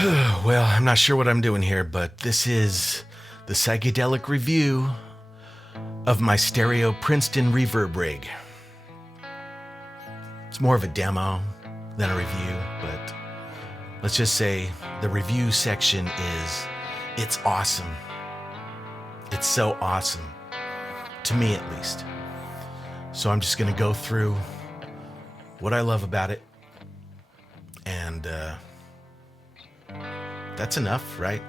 Well, I'm not sure what I'm doing here, but this is the psychedelic review of my stereo Princeton Reverb rig. It's more of a demo than a review, but let's just say the review section it's awesome. It's so awesome, to me at least. So I'm just going to go through what I love about it, and that's enough, right?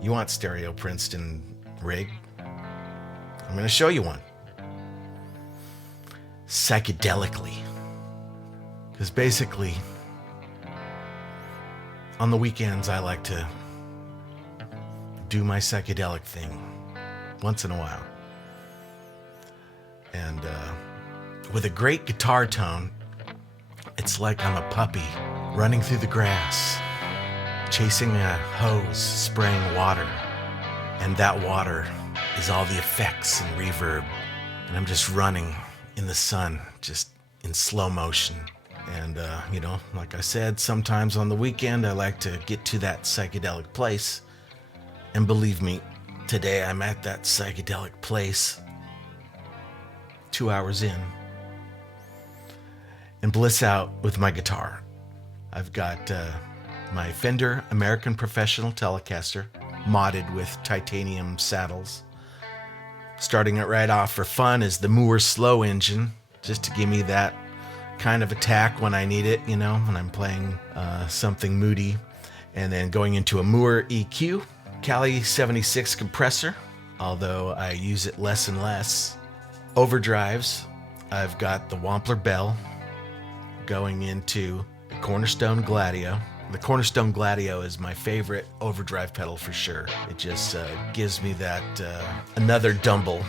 You want stereo Princeton rig? I'm going to show you one. Psychedelically. Because basically, on the weekends, I like to do my psychedelic thing once in a while. And with a great guitar tone, it's like I'm a puppy running through the grass, chasing a hose, spraying water. And that water is all the effects and reverb. And I'm just running in the sun, just in slow motion. And, like I said, sometimes on the weekend, I like to get to that psychedelic place. And believe me, today I'm at that psychedelic place, 2 hours in, and bliss out with my guitar. I've got my Fender American Professional Telecaster, modded with titanium saddles. Starting it right off for fun is the Mooer slow engine, just to give me that kind of attack when I need it, when I'm playing something moody. And then going into a Mooer EQ, Cali 76 compressor, although I use it less and less. Overdrives, I've got the Wampler Bell. Going into the Cornerstone Gladio. The Cornerstone Gladio is my favorite overdrive pedal for sure. It just gives me that another Dumble.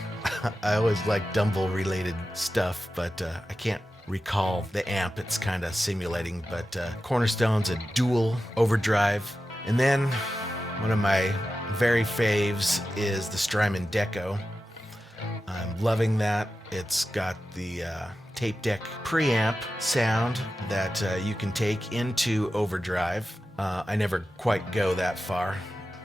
I always like Dumble related stuff, but I can't recall the amp it's kind of simulating. But Cornerstone's a dual overdrive. And then one of my very faves is the Strymon Deco. I'm loving that. It's got the tape deck preamp sound that you can take into overdrive. I never quite go that far.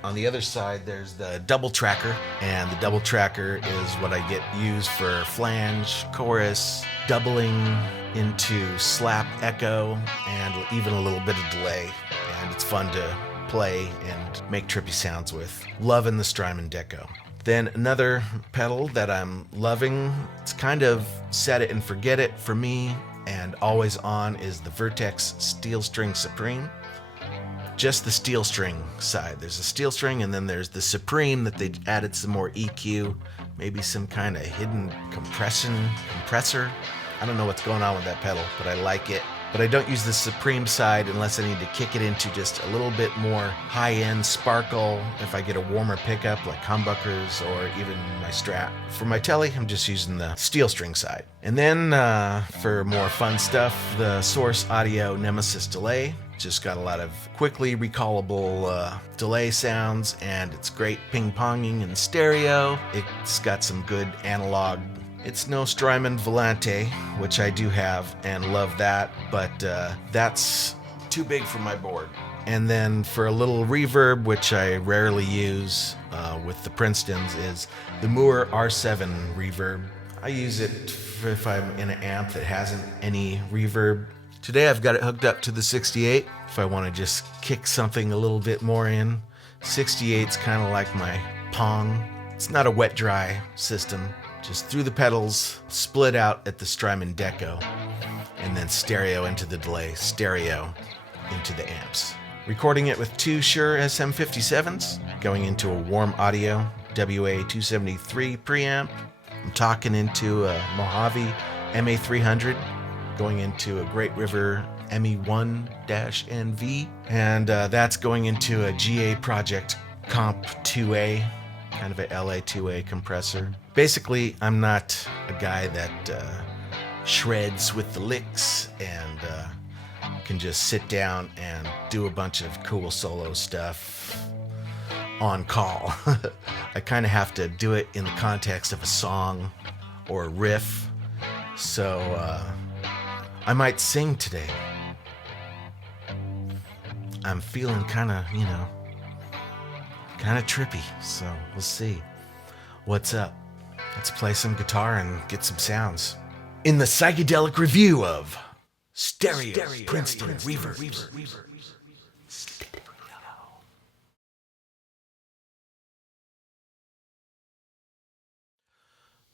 On the other side, there's the double tracker, and the double tracker is what I get used for flange, chorus, doubling into slap echo, and even a little bit of delay. And it's fun to play and make trippy sounds with. Loving the Strymon Deco. Then another pedal that I'm loving, it's kind of set it and forget it for me and always on, is the Vertex Steel String Supreme. Just the steel string side. There's a steel string, and then there's the Supreme that they added some more EQ, maybe some kind of hidden compressor. I don't know what's going on with that pedal, but I like it. But I don't use the Supreme side unless I need to kick it into just a little bit more high-end sparkle if I get a warmer pickup like humbuckers or even my Strat. For my Tele, I'm just using the steel string side. And then for more fun stuff, the Source Audio Nemesis delay. Just got a lot of quickly recallable delay sounds, and it's great ping-ponging in stereo. It's got some good analog. It's no Strymon Volante, which I do have and love that, but that's too big for my board. And then for a little reverb, which I rarely use with the Princetons, is the Mooer R7 reverb. I use it if I'm in an amp that hasn't any reverb. Today I've got it hooked up to the 68 if I want to just kick something a little bit more in. 68's kind of like my Pong. It's not a wet-dry system. Just through the pedals, split out at the Strymon Deco, and then stereo into the delay, stereo into the amps. Recording it with two Shure SM57s, going into a Warm Audio WA273 preamp. I'm talking into a Mojave MA300, going into a Great River ME1-NV, and that's going into a GA Project Comp 2A, kind of a LA2A compressor. Basically, I'm not a guy that shreds with the licks and can just sit down and do a bunch of cool solo stuff on call. I kind of have to do it in the context of a song or a riff. So I might sing today. I'm feeling kind of, kind of trippy. So we'll see what's up. Let's play some guitar and get some sounds. In the psychedelic review of Stereo Princeton Reverbs.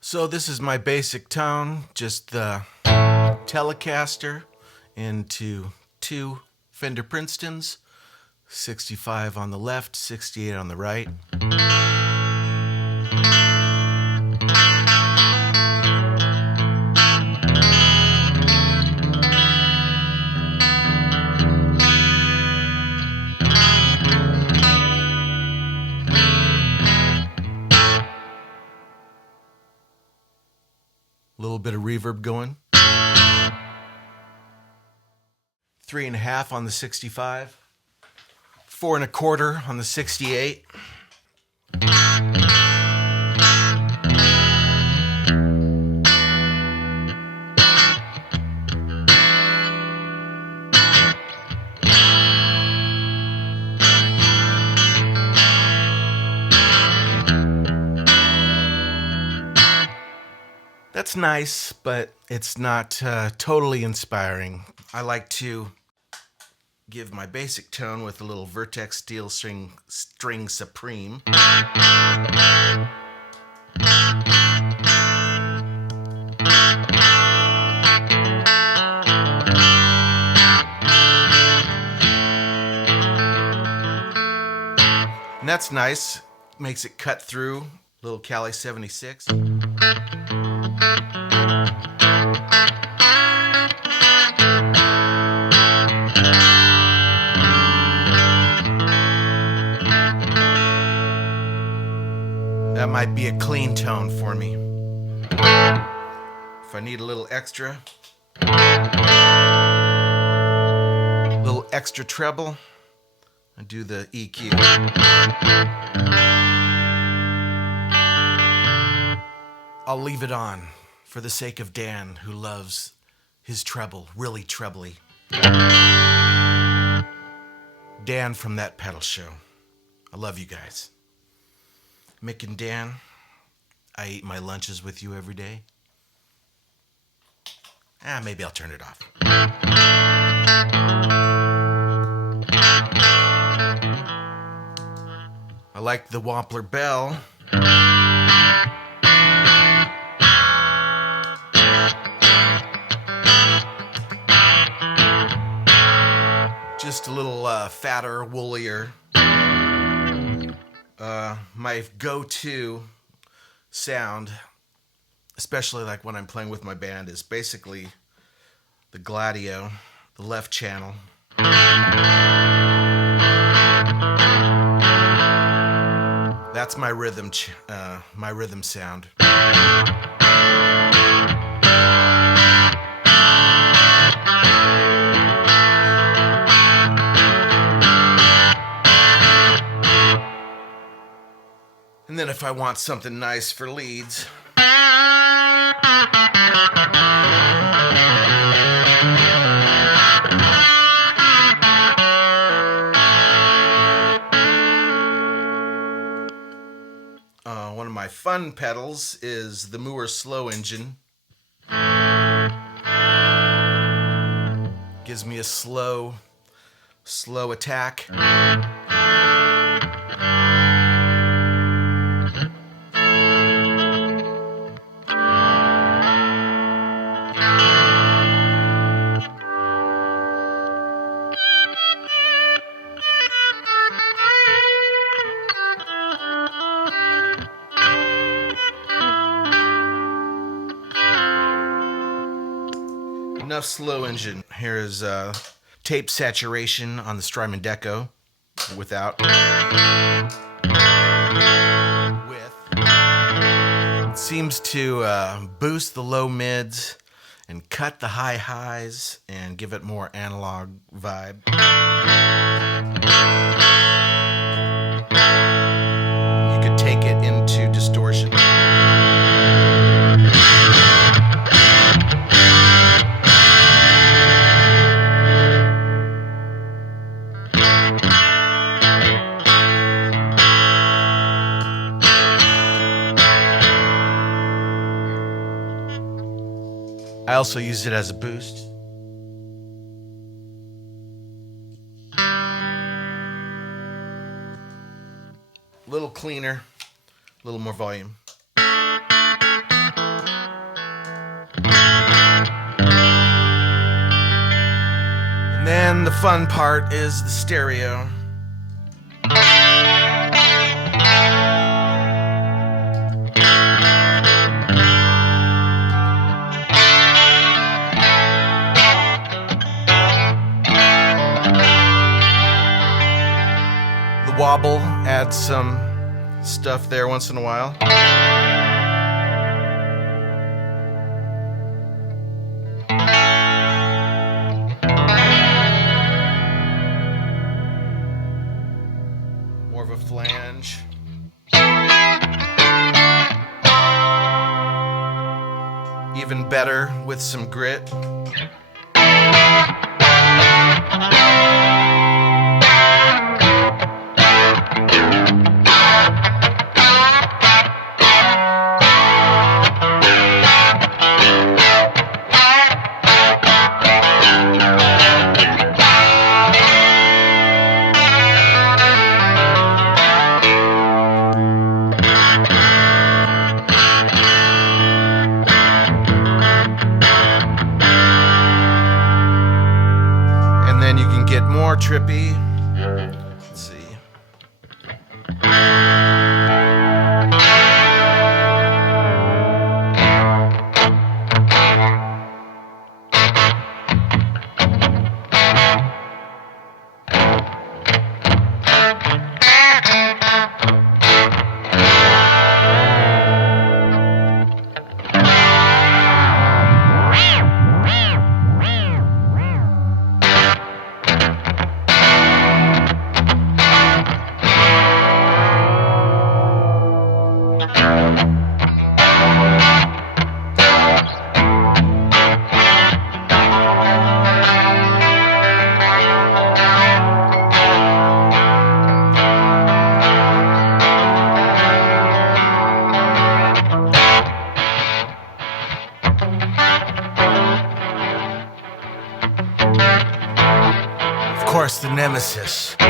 So this is my basic tone, just the Telecaster into two Fender Princetons, 65 on the left, 68 on the right. A little bit of reverb going. 3.5 on the 65. 4 1/4 on the 68. That's nice, but it's not totally inspiring. I like to give my basic tone with a little Vertex steel string Supreme. And that's nice. Makes it cut through. Little Cali 76. That might be a clean tone for me. If I need a little extra treble, I do the EQ. I'll leave it on for the sake of Dan, who loves his treble, really trebly. Dan from That Pedal Show. I love you guys. Mick and Dan, I eat my lunches with you every day. Maybe I'll turn it off. I like the Wampler bell. Just a little fatter, woollier. My go-to sound, especially like when I'm playing with my band, is basically the Gladio, the left channel. That's my rhythm sound. And then if I want something nice for leads, one of my fun pedals is the Mooer slow engine. Gives me a slow attack. Enough slow engine. Here's tape saturation on the Strymon Deco without. With. It seems to boost the low mids and cut the high highs and give it more analog vibe. You could take it into distortion. also use it as a boost. A little cleaner, a little more volume. And then the fun part is the stereo. The wobble adds some stuff there once in a while. More of a flange. Even better with some grit. More trippy. Let's see. Of course, the Nemesis. Delay.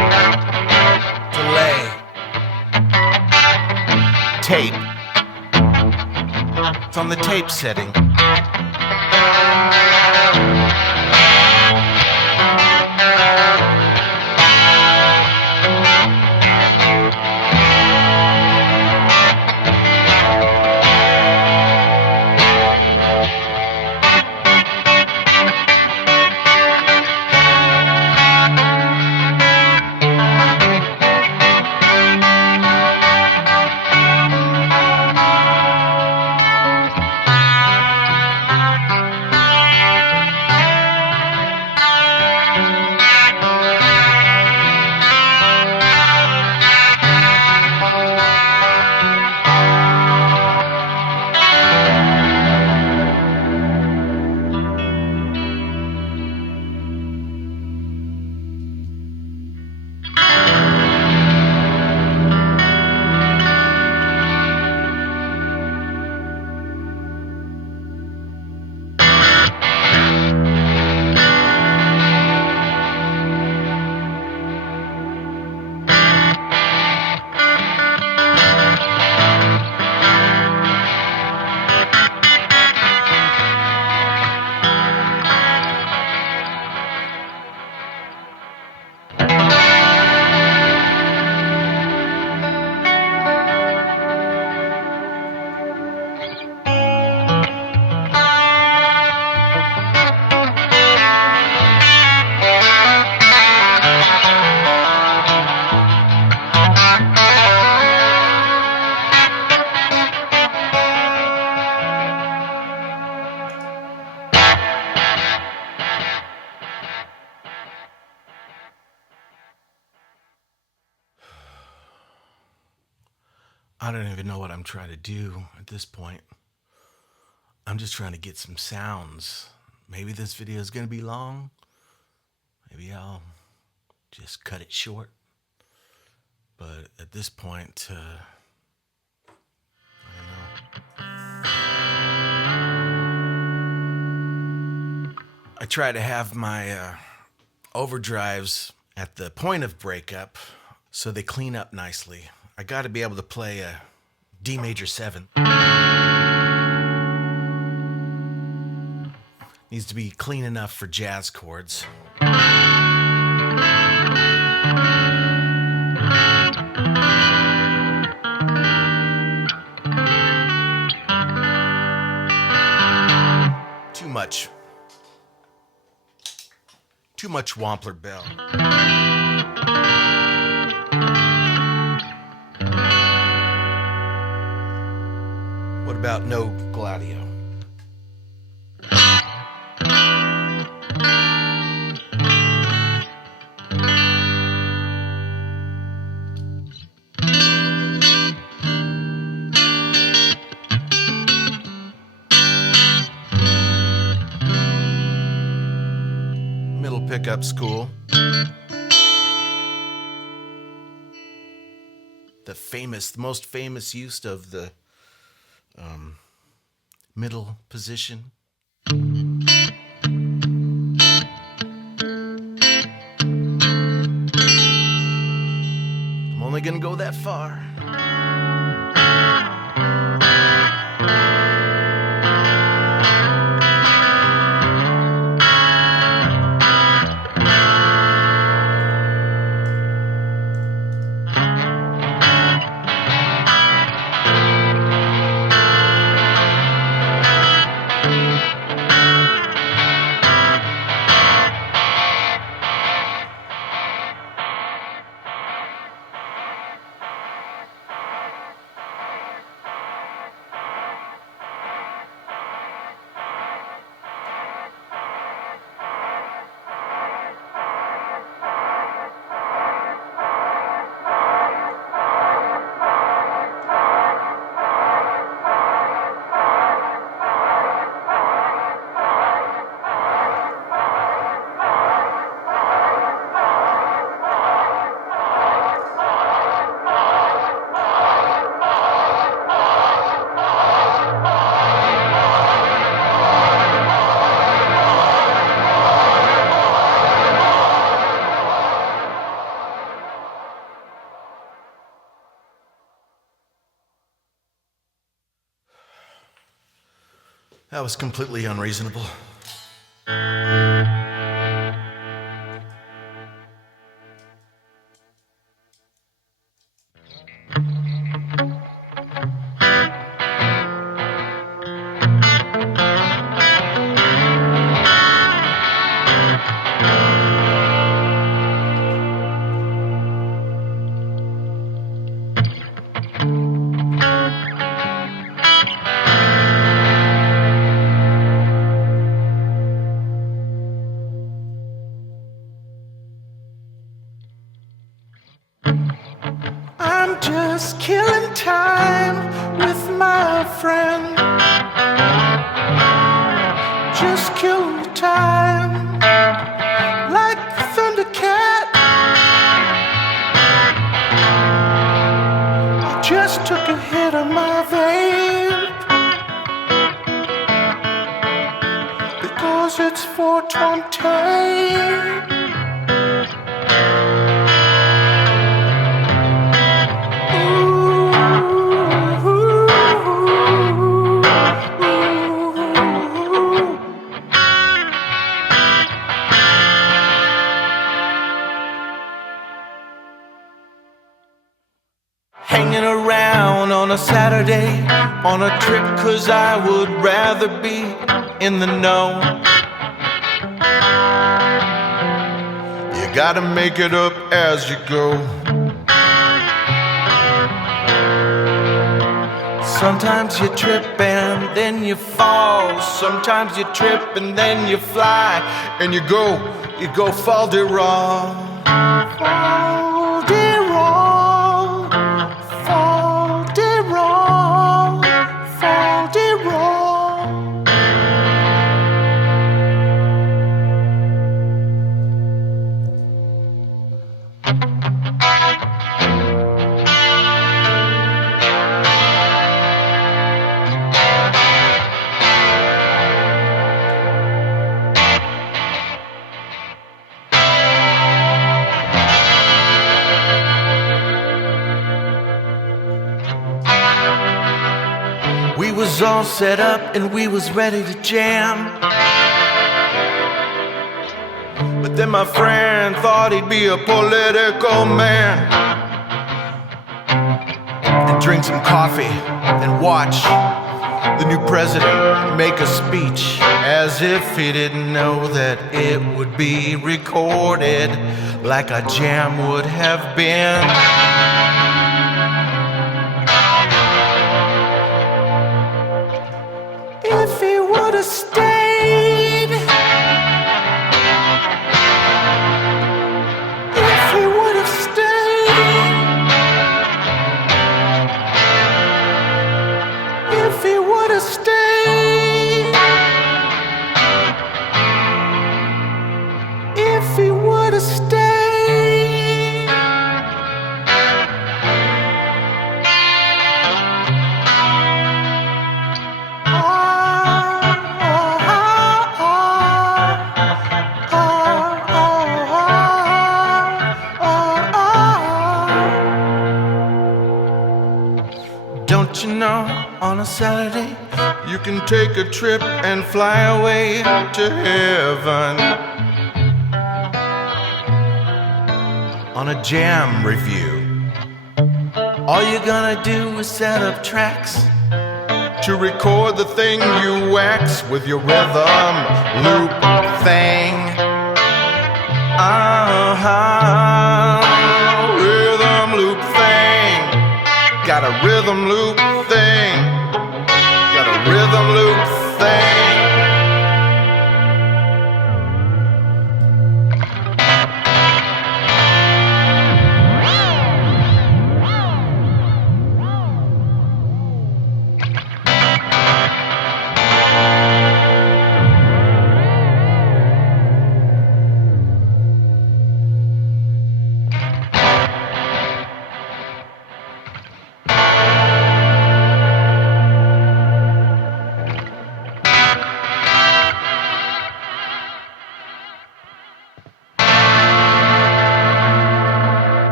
Tape. It's on the tape setting. I don't even know what I'm trying to do at this point. I'm just trying to get some sounds. Maybe this video is going to be long. Maybe I'll just cut it short. But at this point, I don't know. I try to have my overdrives at the point of breakup so they clean up nicely. I got to be able to play a D major 7. Needs to be clean enough for jazz chords. Too much Wampler bell. What about no Gladio? Pickup school. The most famous use of the middle position. I'm only gonna go that far. That was completely unreasonable. Just killing time with my friend. Just killing time like Thundercat. I just took a hit of my vape because it's 420. Hanging around on a Saturday on a trip, 'cause I would rather be in the know. You gotta make it up as you go. Sometimes you trip and then you fall. Sometimes you trip and then you fly. And you go fall de wrong. Fall de wrong. Fall de wrong. Fall de wrong. was all set up and we was ready to jam. But then my friend thought he'd be a political man and drink some coffee and watch the new president make a speech as if he didn't know that it would be recorded like a jam would have been. If he would have stayed, if he would have stayed, if he would have stayed, if he would have stayed. Don't you know, on a Saturday, you can take a trip and fly away to heaven on a jam review. All you're gonna do is set up tracks to record the thing you wax with your rhythm loop thing. Rhythm loop thing. Got a rhythm loop thing. Got a rhythm loop thing.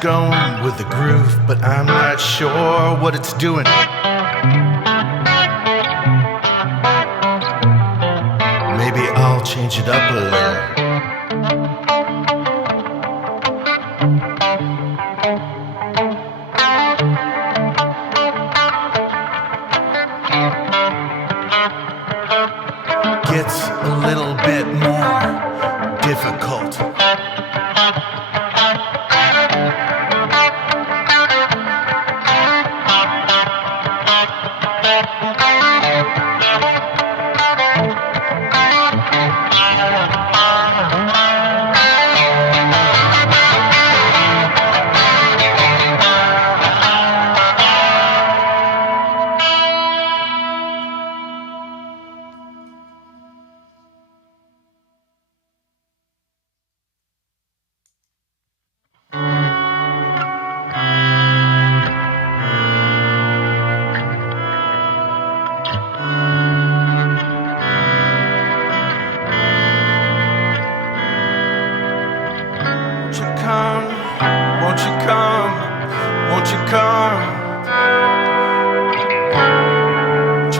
Going with the groove, but I'm not sure what it's doing. Maybe I'll change it up a little. Gets a little bit more difficult.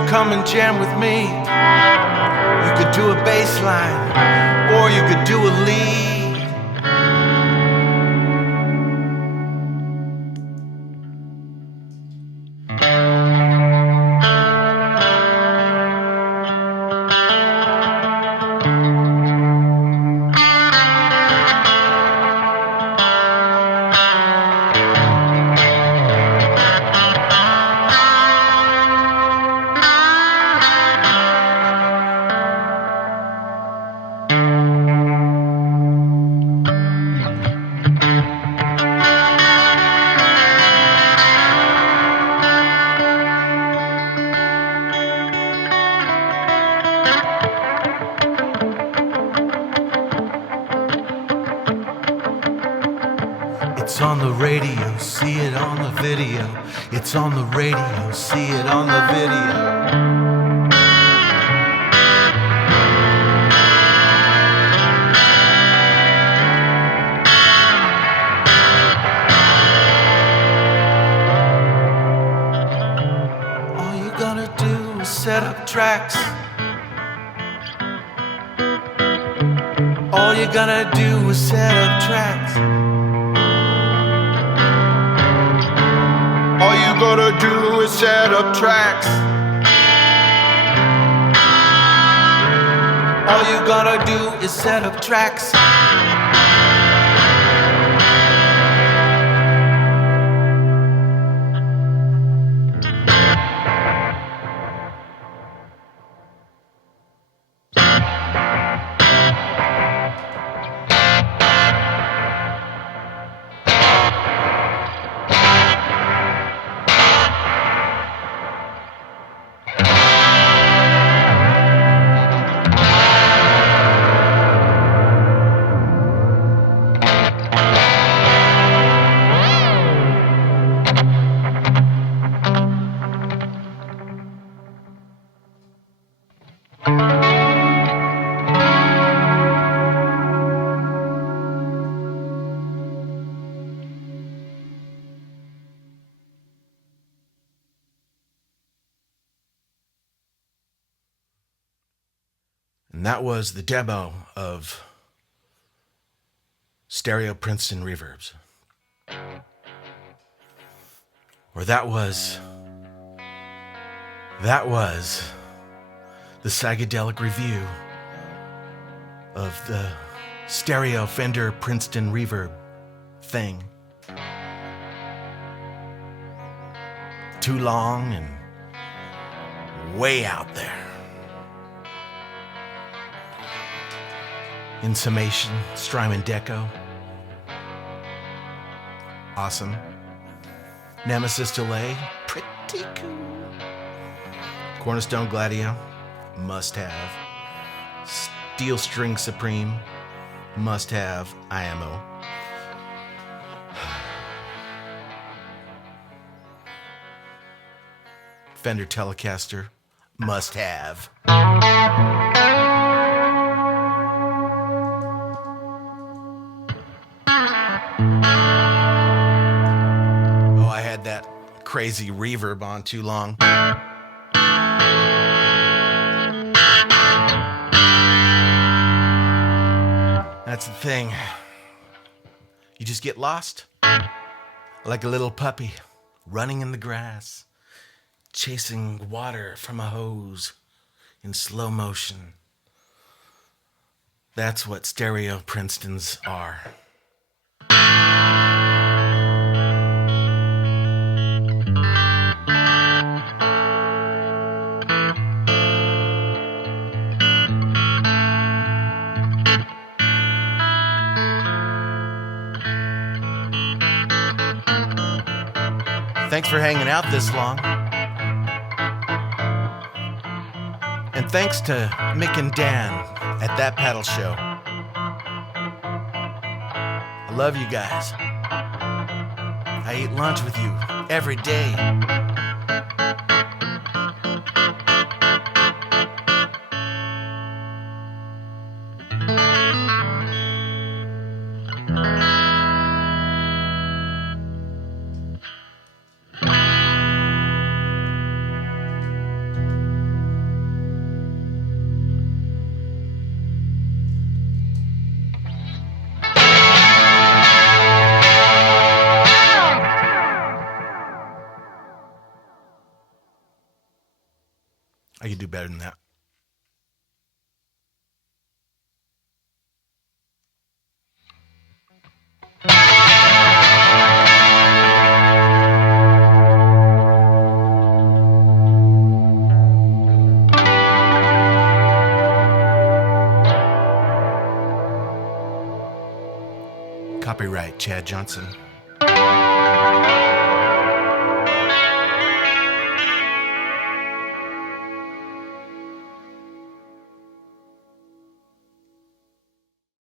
Come and jam with me. You could do a bass line, or you could do a lead. on the radio, see it on the video. It's on the radio, see it on the video. Set up tracks. All you gotta do is set up tracks. All you gotta do is set up tracks. All you gotta do is set up tracks. And that was the demo of Stereo Princeton Reverbs. Or that was the Psychedelic review of the Stereo Fender Princeton Reverb thing. Too long and way out there. In Summation, Strymon Deco. Awesome. Nemesis delay, pretty cool. Cornerstone Gladio, must have. Steel String Supreme, must have. IMO. Fender Telecaster, must have. That crazy reverb on too long. That's the thing. You just get lost like a little puppy running in the grass, chasing water from a hose in slow motion. That's what Stereo Princetons are. Thanks for hanging out this long. And thanks to Mick and Dan at That Paddle Show. I love you guys. I eat lunch with you every day. I could do better than that. Copyright Chad Johnson.